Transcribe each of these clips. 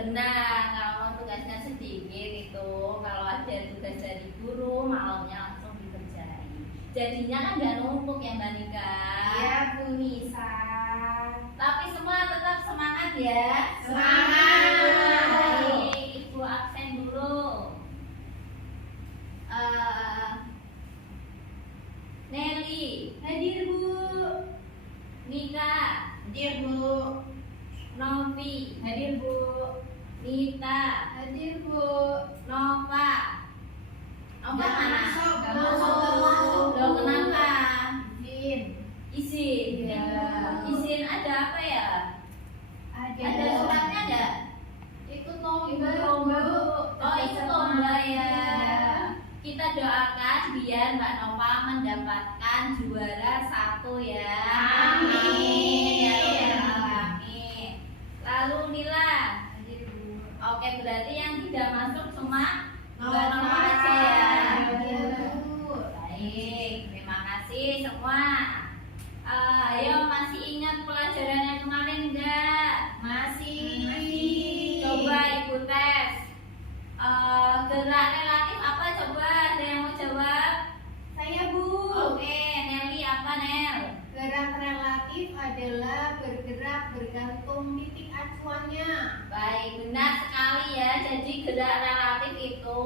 Benar, kalau tugasnya sedikit itu, kalau ada tugas dari guru, malamnya langsung dikerjain. Jadinya kan nggak numpuk ya Mbak Nika. Iya Bu Nisa. Tapi semua tetap semangat ya. Semangat. Baik, Ibu absen dulu. Nelly, Hadir Bu. Nika, Hadir Bu. Novi, Hadir Bu. Nita, Hadir Bu. Nova. Nova Nggak mana? masuk, nggak Oh, masuk. loh, kenapa? Izin. Izin. Iya. Izin ada apa ya? Ada suratnya nggak? Ikut lomba. Ikut lomba, Bu. Oh, ikut lomba ya. Kita doakan biar Mbak Nova mendapatkan juara 1 ya. Amin. Ya Rabbal alamin. Lalu Nila. Hadir Bu. Oke, berarti yang tidak masuk cuma Mbak Nova. Nova aja ya. Iya, Bu. Baik, terima kasih semua. Ayo, masih ingat pelajaran yang kemarin enggak? Masih. Coba Ibu tes. Gerak relatif apa coba? Ada yang mau jawab? Saya Bu. Oke, Nelly apa Nel? Gerak relatif adalah bergerak bergantung titik acuannya. Baik, benar sekali ya. Jadi gerak relatif itu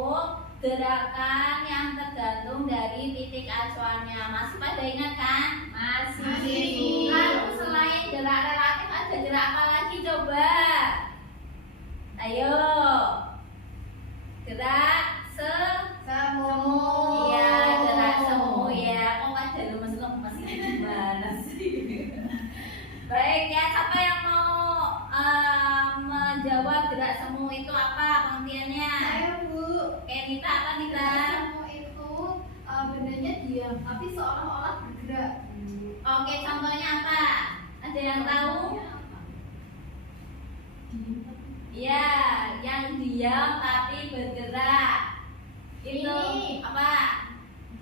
gerakan yang tergantung dari titik acuannya. Masih pada ingat kan? Masih. Lalu selain gerak relatif ada gerak apa lagi coba? Ayo. Gerak Semu. Iya, gerak semu ya. Kok pada lemes masih gimana sih? Baik ya, siapa yang mau menjawab gerak semu itu apa pengertiannya? Saya Bu. Oke, Nita apa Nita? Semu itu bendanya diam tapi seolah-olah bergerak. Oke, contohnya apa? Ada yang tahu? Iya, yang diam tapi bergerak. Itu Ini. apa?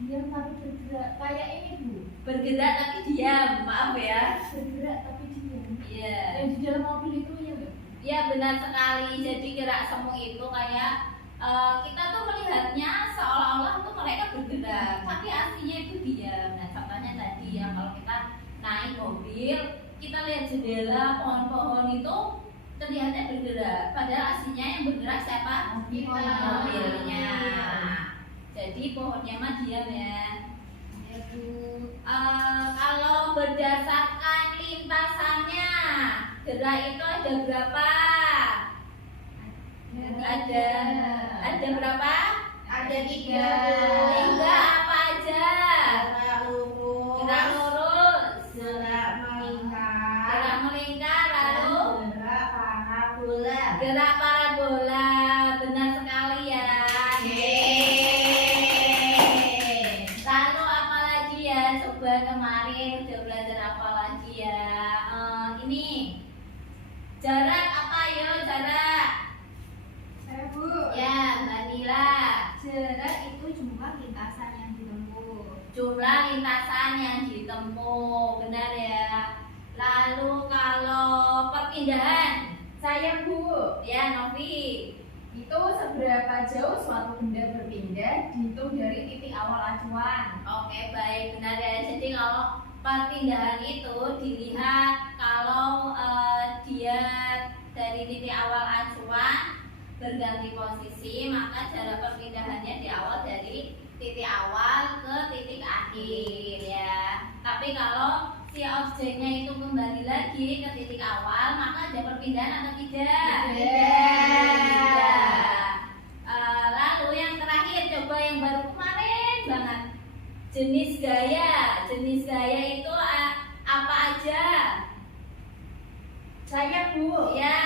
Diam tapi bergerak. Kayak ini Bu. Bergerak tapi diam. Maaf ya. Bergerak tapi diam. Iya. Yang di dalam mobil itu ya enggak? Iya, benar sekali. Jadi gerak semu itu kayak kita tuh melihatnya seolah-olah tuh mereka bergerak, tapi aslinya itu diam. Nah, contohnya tadi ya, kalau kita naik mobil, kita lihat jendela, pohon-pohon itu terlihatnya bergerak, padahal aslinya yang bergerak siapa? Mobilnya. Jadi pohonnya mah diam ya. Ya Bu. Kalau berdasarkan lintasannya, gerak itu ada berapa? Ada berapa? Ada 3. Tiga apa aja? Gerak lurus. Gerak lurus, Gerak melingkar. gerak melingkar, lalu Gerak parabola. gerak parabola. Benar sekali ya. Lalu apa lagi ya? Coba kemarin udah belajar apa lagi ya? Ini jarak apa yo? Jarak. Saya Bu. Ya, Mbak Nila. Jarak itu jumlah lintasan yang ditempuh. Jumlah lintasan yang ditempuh, benar ya. Lalu kalau perpindahan, Saya Bu. ya Novi. Itu seberapa jauh suatu benda berpindah dihitung dari titik awal acuan. Oke, baik, benar ya. Jadi kalau perpindahan itu dilihat kalau dia dari titik awal acuan berganti posisi, maka jarak perpindahannya di awal dari titik awal ke titik akhir ya. Tapi kalau si objeknya itu kembali lagi ke titik awal, maka ada perpindahan atau tidak? Tidak. Lalu yang terakhir, coba yang baru kemarin banget, jenis gaya. Jenis gaya itu apa aja? Saya Bu. Ya,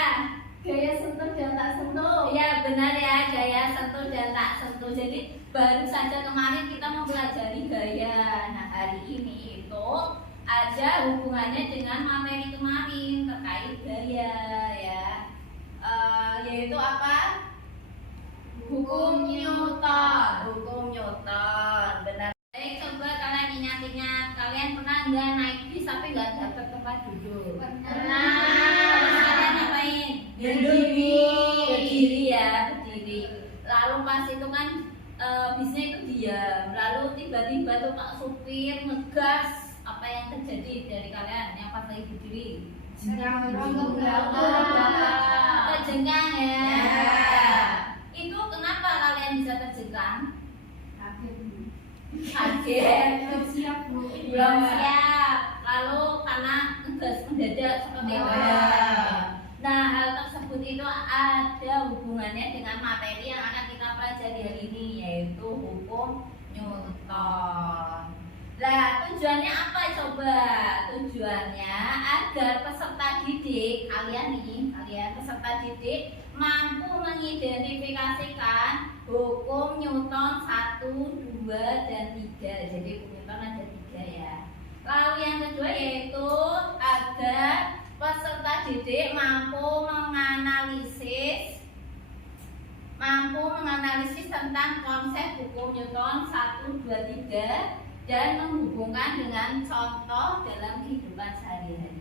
Gaya sentuh dan tak sentuh. ya benar ya, gaya sentuh dan tak sentuh. Jadi baru saja kemarin kita mempelajari gaya. Nah, hari ini itu ada hubungannya dengan materi kemarin terkait gaya ya. Yaitu apa? Hukum Newton. Hukum Newton, benar. Baik, coba kalian ingat-ingat, kalian pernah nggak naik bis tapi nggak dapat tempat duduk? Pernah. Terus kalian ngapain? Duduk. tiba-tiba tuh Pak supir ngegas, apa yang terjadi dari kalian yang pas lagi berdiri? Terjengkang ya. Itu kenapa kalian bisa terjengkang? Kaget. Belum siap Bu. Belum siap. Lalu karena ngegas mendadak seperti itu ya. Nah, hal tersebut itu ada hubungannya dengan materi yang akan kita pelajari hari ini, yaitu hukum Newton. Nah, tujuannya apa coba? Tujuannya agar peserta didik kalian peserta didik mampu mengidentifikasikan hukum Newton 1, 2, dan 3. Jadi hukum Newton ada 3 ya. Lalu yang kedua yaitu agar peserta didik mampu menganalisis tentang konsep hukum Newton 1, 2, 3 dan menghubungkan dengan contoh dalam kehidupan sehari-hari.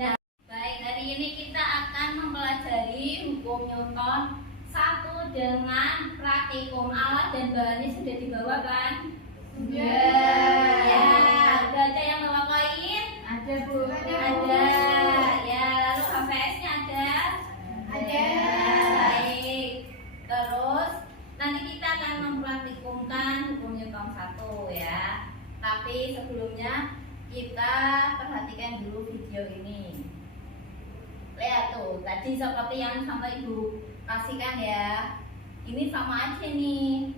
Nah, baik, hari ini kita akan mempelajari hukum Newton 1 dengan praktikum. Alat dan bahannya sudah dibawa kan? Sudah. Ya, ada yang bawa koin? Ada Bu. Ada. Ya, lalu HVS-nya ada? Ada. Baik. Terus nanti kita akan mempraktikumkan hukum Newton 1 ya. Tapi sebelumnya kita perhatikan dulu video ini. Lihat tuh, tadi seperti yang sampai Ibu kasihkan ya. Ini sama aja nih.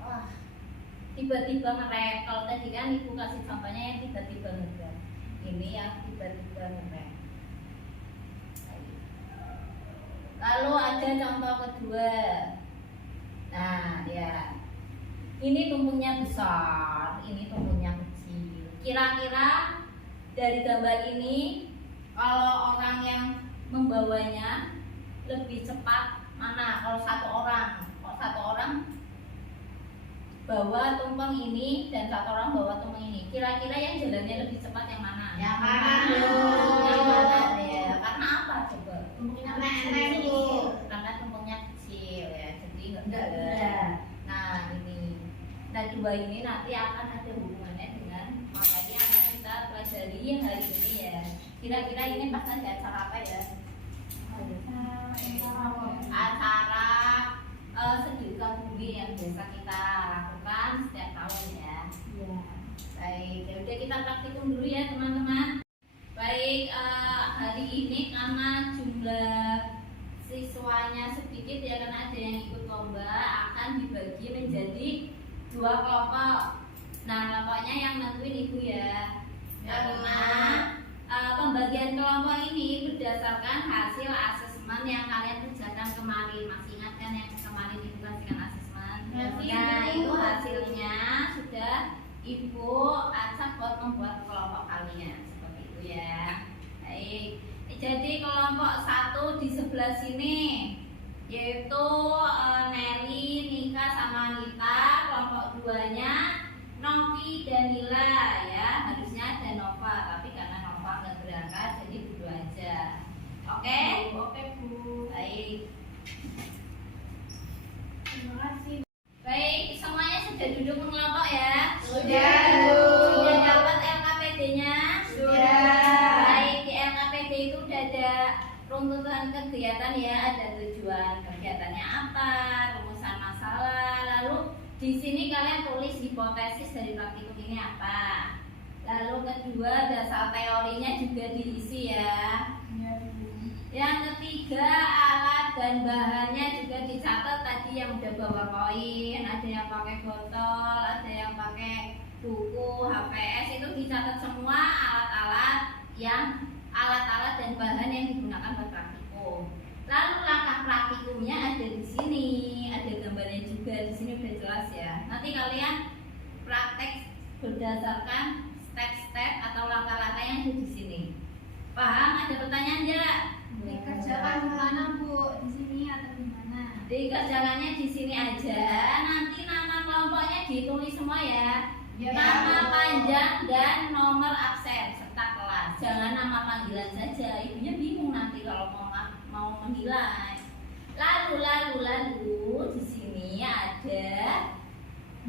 Wah, tiba-tiba ngerem. Kalau tadi kan Ibu kasih contohnya yang tiba-tiba ngerem. Ini yang tiba-tiba ngerem. Lalu ada contoh kedua. Nah, ya. Ini tumpengnya besar, ini tumpengnya kecil. Kira-kira dari gambar ini, kalau orang yang membawanya lebih cepat mana? Kalau satu orang bawa tumpeng ini dan satu orang bawa tumpeng ini, kira-kira yang jalannya lebih cepat yang mana? Yang kanan. Yang kanan ya. Karena apa coba? Karena enteng Bu. Karena tumpengnya kecil ya, jadi Enggak enggak berat. Nah ini, nah dua ini nanti akan ada hubungannya dengan materi yang akan kita pelajari hari ini ya. Kira-kira ini pas ada acara apa ya? Acara sedekah bumi yang biasa kita lakukan setiap tahun ya. Baik, ya udah kita praktikum dulu ya teman-teman. Baik, hari ini karena jumlah siswanya sedikit ya, karena ada yang ikut lomba, akan dibagi menjadi 2 kelompok. Nah, kelompoknya yang nentuin Ibu ya. Karena pembagian kelompok ini berdasarkan hasil asesmen yang kalian kerjakan kemarin. Masih ingat kan yang kemarin Ibu kasihkan asesmen? Nah, itu hasilnya sudah Ibu acak buat membuat kelompok kalian seperti itu ya. Baik. Jadi kelompok 1 di sebelah sini yaitu Nelly, Nika, sama Anita. Kelompok 2-nya Novi dan Nila ya. Harusnya ada Nova, tapi karena Nova nggak berangkat jadi dulu aja. Oke? Oke Bu. Baik. Terima kasih. Baik, semuanya sudah duduk mengelompok ya? Sudah, Bu. Sudah dapat LKPD-nya? Sudah. Baik, di LKPD itu udah ada runtutan kegiatan ya, ada tujuan kegiatannya apa, rumusan masalah, lalu di sini kalian tulis hipotesis dari praktikum ini apa. Lalu kedua dasar teorinya juga diisi ya. Yang ketiga alat dan bahannya juga dicatat, tadi yang udah bawa koin, ada yang pakai botol, ada yang pakai buku, HVS, itu dicatat semua alat-alat dan bahan yang digunakan buat praktikum. Lalu langkah praktikumnya ada di sini, ada gambarnya juga di sini udah jelas ya. Nanti kalian praktek berdasarkan step-step atau langkah-langkah yang ada di sini. Paham? Ada pertanyaan enggak? Dikerjakan di mana Bu? Di sini atau di mana? Dikerjakannya di sini aja. Nanti nama kelompoknya ditulis semua ya. Ya, Nama Bu. panjang dan nomor absen serta kelas. Jangan nama panggilan saja. Ibunya bingung nanti kalau mau menilai. Lalu di sini ada ada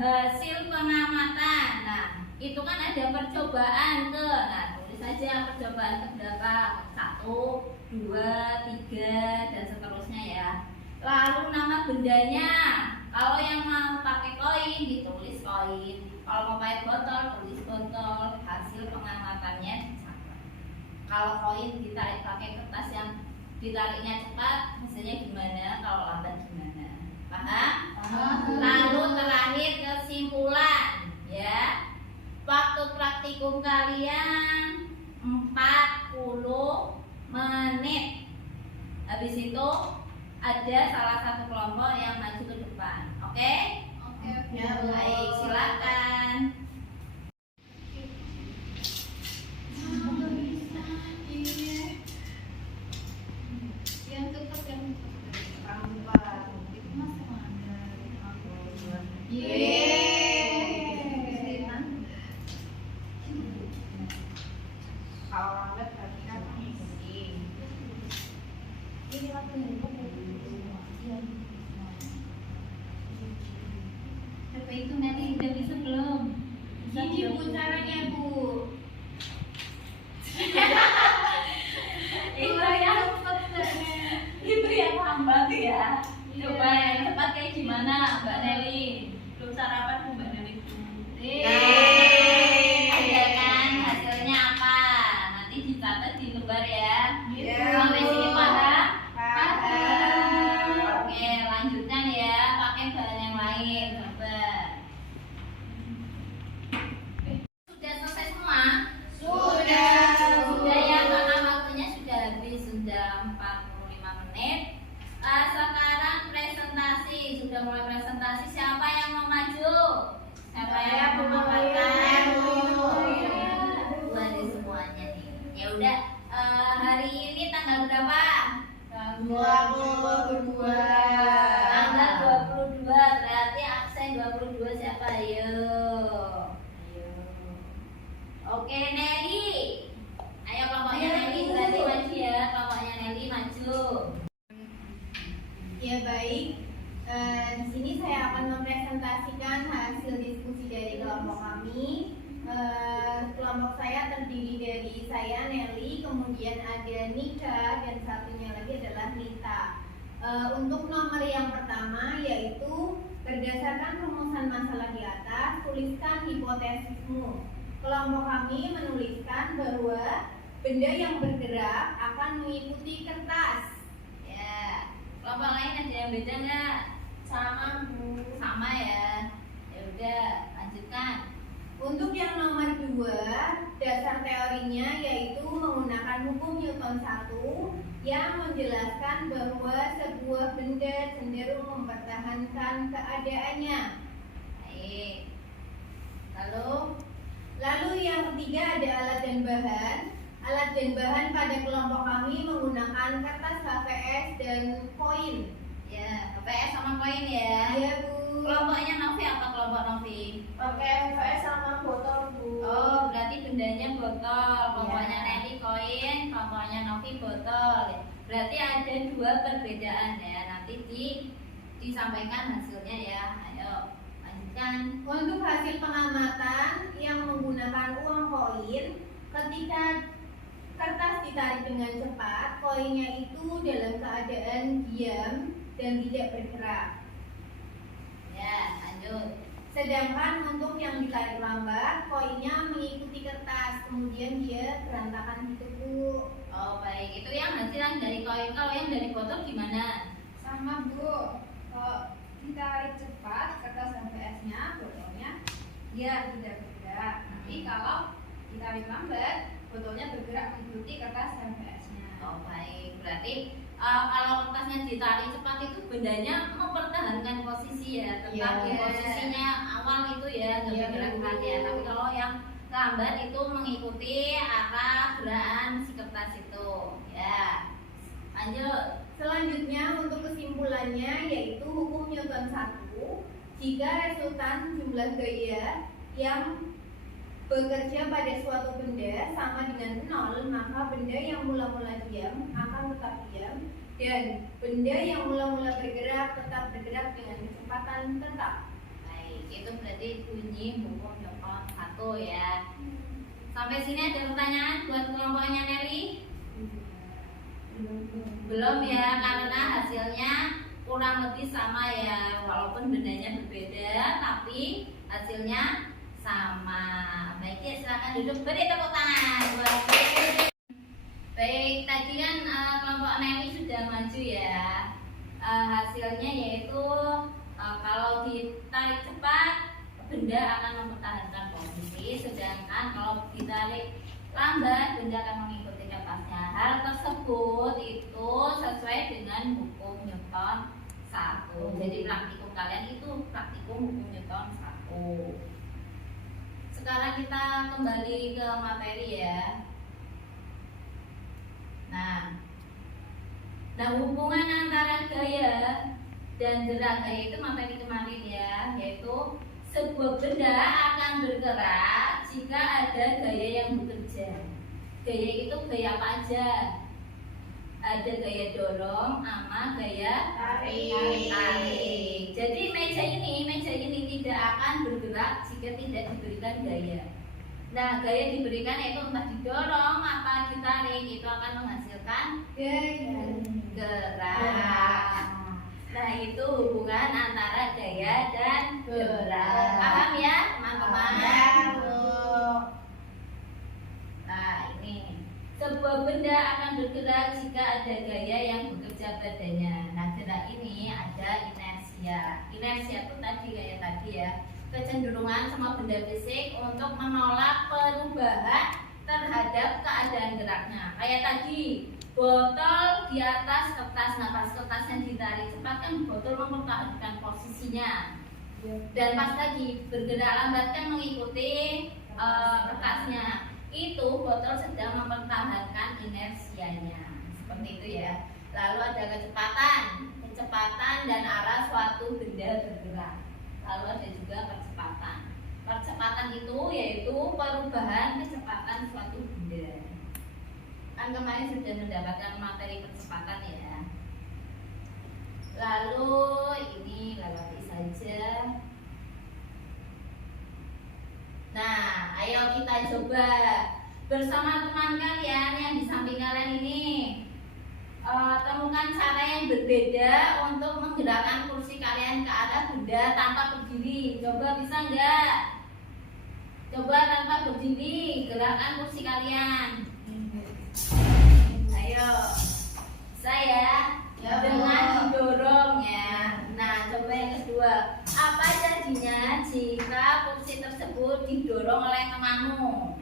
hasil pengamatan. Nah, itu kan ada percobaan ke. Nah, tulis saja percobaan ke berapa? 1, 2, 3 dan seterusnya ya. Lalu nama bendanya. Kalau yang mau pakai koin ditulis koin. Kalau mau pakai botol tulis botol. Hasil pengamatannya dicatat. Kalau koin ditarik pakai kertas yang ditariknya cepat, hasilnya gimana? Kalau lambat gimana? Paham? Lalu terakhir kesimpulan, ya. Waktu praktikum kalian 40 menit. Habis itu ada salah satu kelompok yang maju ke depan. Oke? Oke. Ya, baik, silakan. Yang tetap yang rambut itu mas mana? Kalau lambat berarti kan pusing. Ini waktu Coba itu nanti udah bisa belum? Gini bu caranya bu. Itu yang lambat ya. Coba yang cepat kayak gimana, Mbak Nelly? Belum sarapan bu Mbak Nani. Ada kan hasilnya apa? Nanti dicatat di lembar ya. Sampai sini paham? Oke, lanjutkan ya. Pakai bahan yang lain. Coba. Sudah selesai semua? Sudah ya, karena waktunya sudah habis, sudah 45 menit. Sekarang presentasi, sudah mulai presentasi. Siapa yang mau maju? Siapa yang mau memaparkan? Dua di semuanya nih. Ya udah, hari ini tanggal berapa? Tanggal 22. Berarti absen 22 siapa? Ayo. Oke, Nelly. Ayo kelompoknya Nelly berarti maju ya. Kelompoknya Nelly maju. Ya baik, di sini saya akan mempresentasikan hasil diskusi dari kelompok kami. Kelompok saya terdiri dari saya Nelly, kemudian ada Nika dan satunya lagi adalah Nita. Untuk nomor yang pertama yaitu berdasarkan rumusan masalah di atas, tuliskan hipotesismu. Kelompok kami menuliskan bahwa benda yang bergerak akan mengikuti kertas. Ya. Kelompok lain ada yang beda nggak? Sama bu. Sama ya. Ya udah, lanjutkan. Untuk yang nomor 2, dasar teorinya yaitu menggunakan hukum Newton 1 yang menjelaskan bahwa sebuah benda cenderung mempertahankan keadaannya. Baik. Lalu yang ketiga ada alat dan bahan. Alat dan bahan pada kelompok kami menggunakan kertas HVS dan koin. Ya, PPS sama koin ya. Iya bu. Kelompoknya Novi apa kelompok Novi? Pakai HVS sama botol bu. Oh, berarti bendanya botol. Kelompoknya Ya. Nelly koin, kelompoknya Novi botol. Berarti ada 2 perbedaan ya. Nanti disampaikan hasilnya ya. Ayo, lanjutkan. Untuk hasil pengamatan yang menggunakan uang koin, ketika kertas ditarik dengan cepat, koinnya itu dalam keadaan diam dan tidak bergerak. Ya, lanjut. Sedangkan untuk yang ditarik lambat, koinnya mengikuti kertas, kemudian dia berantakan gitu bu. Oh, baik. Itu yang hasil yang dari koin. Kalau yang dari botol gimana? Sama bu, kalau ditarik cepat kertas HVS-nya, botolnya dia tidak bergerak. Tapi kalau ditarik lambat, botolnya bergerak mengikuti kertas HVS-nya. Oh, baik. Berarti kalau kertasnya ditarik cepat itu bendanya mempertahankan posisi ya, tetap di Iya. posisinya awal itu ya, nggak Iya, bergerak ya. Tapi kalau yang lambat itu mengikuti arah gerakan si kertas itu. Ya. Lanjut. Selanjutnya untuk kesimpulannya yaitu hukum Newton 1. Jika resultan jumlah gaya yang bekerja pada suatu benda sama dengan 0, maka benda yang mula-mula diam akan tetap diam Dan benda yang mula-mula bergerak tetap bergerak dengan kecepatan tetap. Baik, itu berarti bunyi hukum Newton 1 ya. Sampai sini ada pertanyaan buat kelompoknya Nelly? Belum ya, karena hasilnya kurang lebih sama ya, walaupun bendanya berbeda tapi hasilnya sama. Baik ya, silakan duduk, beri tepuk tangan buat Nelly. Baik, tadi kan kelompok Nelly sudah maju ya. Hasilnya yaitu kalau ditarik cepat benda akan mempertahankan posisi, sedangkan kalau ditarik lambat benda akan mengikuti kapasnya. Hal tersebut itu sesuai dengan hukum Newton 1. Jadi praktikum kalian itu praktikum hukum Newton 1. Sekarang kita kembali ke materi ya. Nah, hubungan antara gaya dan gerak, gaya itu materi kemarin ya, yaitu sebuah benda akan bergerak jika ada gaya yang bekerja. Gaya itu gaya apa aja? Ada gaya dorong sama gaya tarik. Jadi meja ini tidak akan bergerak jika tidak diberikan gaya. Nah, gaya diberikan yaitu entah didorong apa ditarik, itu akan menghasilkan gerak. Nah, itu hubungan antara gaya dan gerak. Paham ya, teman-teman? Nah, ini sebuah benda akan bergerak jika ada gaya yang bekerja padanya. Nah, gerak ini ada inersia. Inersia itu tadi kayak tadi ya, kecenderungan sama benda fisik untuk menolak perubahan terhadap keadaan geraknya. Kayak tadi, botol di atas kertas, nah pas kertasnya ditarik cepat kan botol mempertahankan posisinya. Dan pas lagi bergerak lambat kan mengikuti kertasnya. Itu botol sedang mempertahankan inersianya. Seperti itu ya. Lalu ada kecepatan dan arah suatu benda bergerak. Lalu ada juga percepatan. Percepatan itu yaitu perubahan kecepatan suatu benda. Kan kemarin sudah mendapatkan materi percepatan ya. Lalu ini lewati saja. Nah, ayo kita coba bersama teman kalian yang di samping kalian ini. Temukan cara yang berbeda untuk menggerakkan kursi kalian ke arah benda tanpa berdiri. Coba bisa enggak? Coba tanpa berdiri, gerakkan kursi kalian. Ayo, saya dengan didorong ya. Nah, coba yang kedua. Apa jadinya jika kursi tersebut didorong oleh temanmu?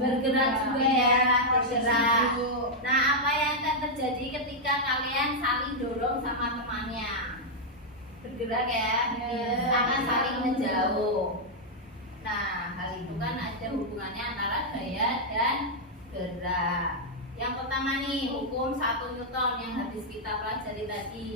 Bergerak juga ya, bergerak. Nah, apa yang akan terjadi ketika kalian saling dorong sama temannya? Bergerak ya, akan saling menjauh. Nah, hal itu kan ada hubungannya antara gaya dan gerak. Yang pertama nih, hukum 1 Newton yang habis kita pelajari tadi.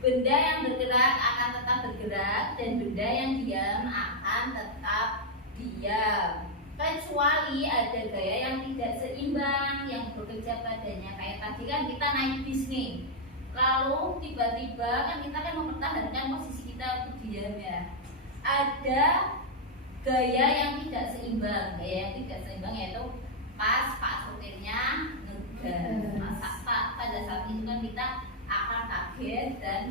Benda yang bergerak akan tetap bergerak dan benda yang diam akan tetap diam. Kecuali ada gaya yang tidak seimbang yang bekerja padanya. Kayak tadi kan kita naik bis nih, lalu tiba-tiba kan kita kan mempertahankan posisi kita untuk diam ya. Ada gaya yang tidak seimbang. Gaya yang tidak seimbang yaitu pas pak supirnya ngegas. Pada saat itu kan kita akan kaget dan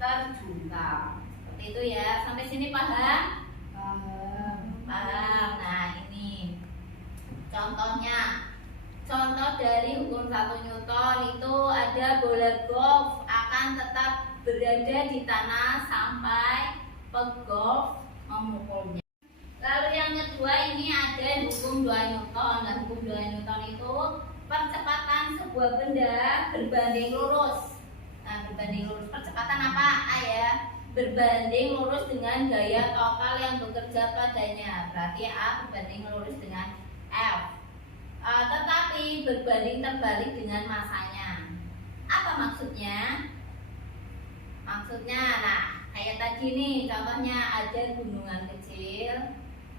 terjungkal. Seperti itu ya. Sampai sini paham? Paham. Nah, ini contohnya. Contoh dari hukum 1 Newton itu ada bola golf akan tetap berada di tanah sampai pegolf memukulnya. Lalu yang kedua ini ada hukum 2 Newton. Dan hukum 2 Newton itu percepatan sebuah benda berbanding lurus. Nah, berbanding lurus. Percepatan apa? A ya. Berbanding lurus dengan gaya total yang bekerja padanya. Berarti A berbanding lurus dengan F. Tetapi berbanding terbalik dengan masanya. Apa maksudnya? Maksudnya, nah, kayak tadi nih, contohnya ada gunungan kecil.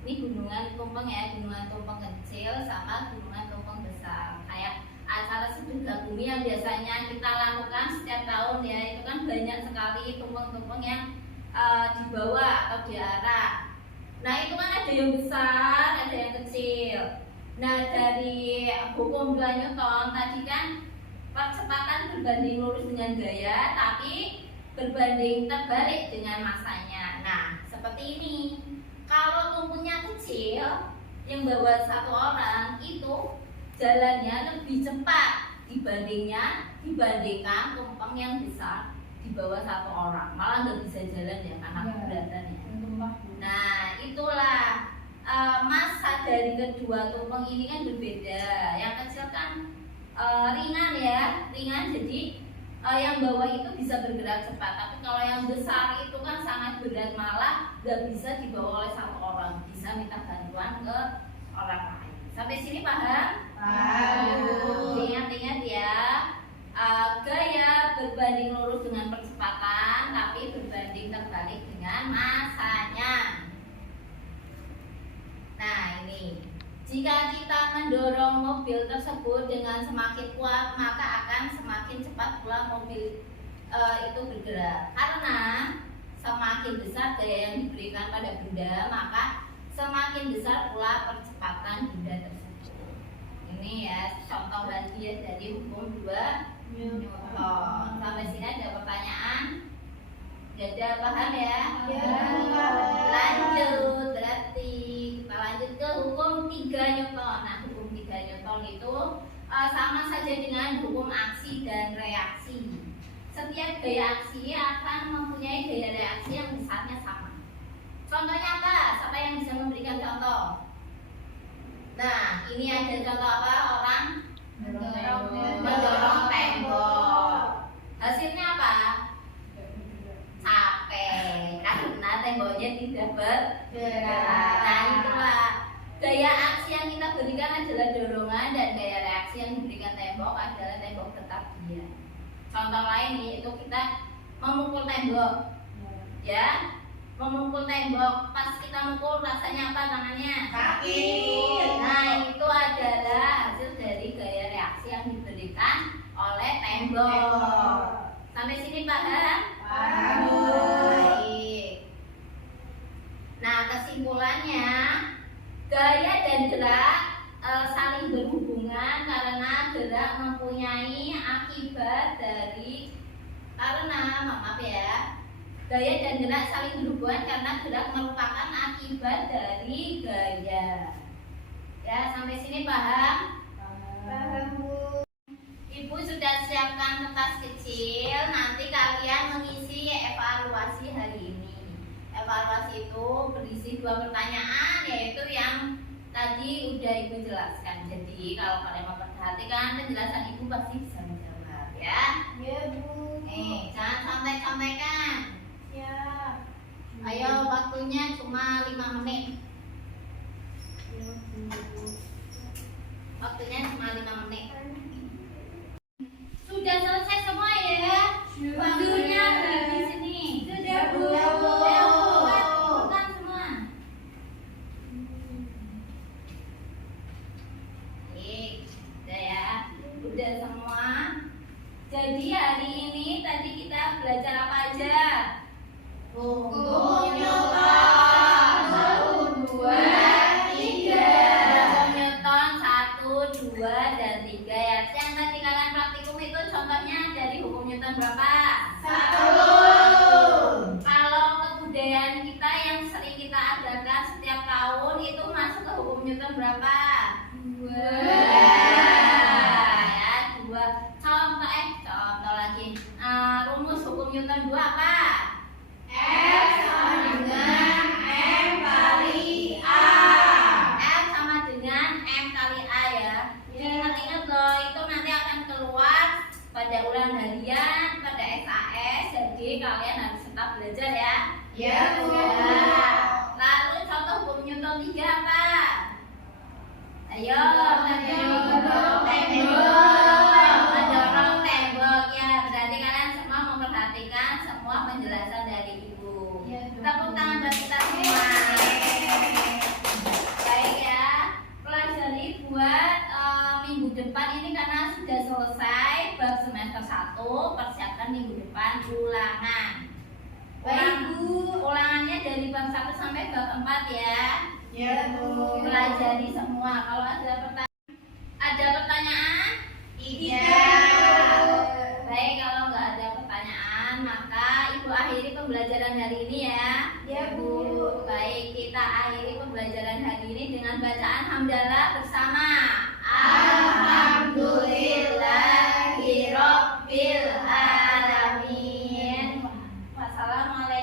Ini gunungan tumpeng ya, gunungan tumpeng kecil sama gunungan tumpeng besar. Kayak acara sedekah bumi yang biasanya kita lakukan setiap tahun ya, itu kan banyak sekali tumpeng-tumpeng yang dibawa atau diarak. Nah itu kan ada yang besar, ada yang kecil. Nah dari hukum 2 Newton tadi kan percepatan berbanding lurus dengan gaya, tapi berbanding terbalik dengan masanya. Nah seperti ini. Kalau tumpengnya kecil, yang bawa 1 orang itu jalannya lebih cepat dibandingkan tumpeng yang besar di bawah 1 orang, malah nggak bisa jalan ya karena keberatan ya. Nah itulah massa dari kedua tumpeng ini kan berbeda. Yang kecil kan ringan ya, jadi yang bawah itu bisa bergerak cepat. Tapi kalau yang besar itu kan sangat berat, malah nggak bisa dibawa oleh 1 orang, bisa minta bantuan ke orang lain. Sampai sini paham? Paham. Ingat-ingat ya, gaya berbanding lurus dengan percepatan, tapi berbanding terbalik dengan masanya. Nah ini, jika kita mendorong mobil tersebut dengan semakin kuat, maka akan semakin cepat pula mobil itu bergerak. Karena semakin besar gaya yang diberikan pada benda, maka semakin besar pula percepatan benda tersebut. Ini ya contoh lagi ya dari hukum 2 Newton. Sampai sini ada pertanyaan? Ada paham ya? Lanjut, berarti kita lanjut ke hukum 3 Newton. Nah hukum 3 Newton itu sama saja dengan hukum aksi dan reaksi. Setiap gaya aksi akan mempunyai gaya reaksi yang besarnya sama. Contohnya apa? Siapa yang bisa memberikan contoh? Nah, ini ada contoh apa? Orang mendorong tembok. Hasilnya apa? Capek, karena temboknya tidak bergerak. Nah, itulah gaya aksi yang kita berikan adalah dorongan, dan gaya reaksi yang diberikan tembok adalah tembok tetap diam. Contoh lain yaitu kita memukul tembok, ya. Memukul tembok, pas kita mukul rasanya apa tangannya? Sakit. Nah itu adalah hasil dari gaya reaksi yang diberikan oleh tembok. Sampai sini paham? Paham. Baik. Nah kesimpulannya, gaya dan gerak saling berhubungan karena gerak mempunyai akibat dari gaya dan gerak saling berhubungan karena gerak merupakan akibat dari gaya. Ya, sampai sini paham? Paham, Bu. Ibu sudah siapkan kertas kecil, nanti kalian mengisi evaluasi hari ini. Evaluasi itu berisi 2 pertanyaan, yaitu yang tadi udah Ibu jelaskan. Jadi kalau kalian memperhatikan penjelasan Ibu pasti bisa menjawab ya. Ya, Bu. Jangan santai-santaikan. Ya. Ayo, waktunya cuma 5 menit. Waktunya cuma 5 menit. Sudah selesai semua ya? Waktunya ada di sini. Sudah, Bu. Ayo, bukan semua. Udah ya, udah semua. Jadi hari ini tadi kita belajar apa aja? Hukum Newton 1, 2, 3. Hukum Newton 1, 2, dan 3 ya. Yang tadi kalian praktikum itu contohnya dari hukum Newton berapa? 1. Kalau kebudayaan kita yang sering kita adakan setiap tahun itu masuk ke hukum Newton berapa? 2. Ya, 2. Contoh lagi. Rumus hukum Newton 2 apa? F sama dengan M kali A. F sama dengan M kali A ya. Ingat-ingat loh, itu nanti akan keluar pada ulangan harian, pada SAS. Jadi kalian harus tetap belajar ya. Ya, Bu. Ya. Lalu contoh hukum Newton 3 apa? Ayo, Mendorong tembok ya. Berarti kalian semua memperhatikan semua penjelasan dari Ibu. Ya, Bu. Tepuk tangan buat kita semua. Baik ya, pelajari buat minggu depan ini karena sudah selesai. 1, persiapkan minggu depan ulangan. Baik, Bu. Ulangannya dari bab 1 sampai bab 4 ya. Ya, Bu. Pelajari semua. Kalau ada pertanyaan? Tidak. Baik, kalau nggak ada pertanyaan, maka Ibu akhiri pembelajaran hari ini ya. Ya, Bu. Baik, kita akhiri pembelajaran hari ini dengan bacaan hamdalah bersama. Alhamdulillahirobbil alamin. Wassalamualaikum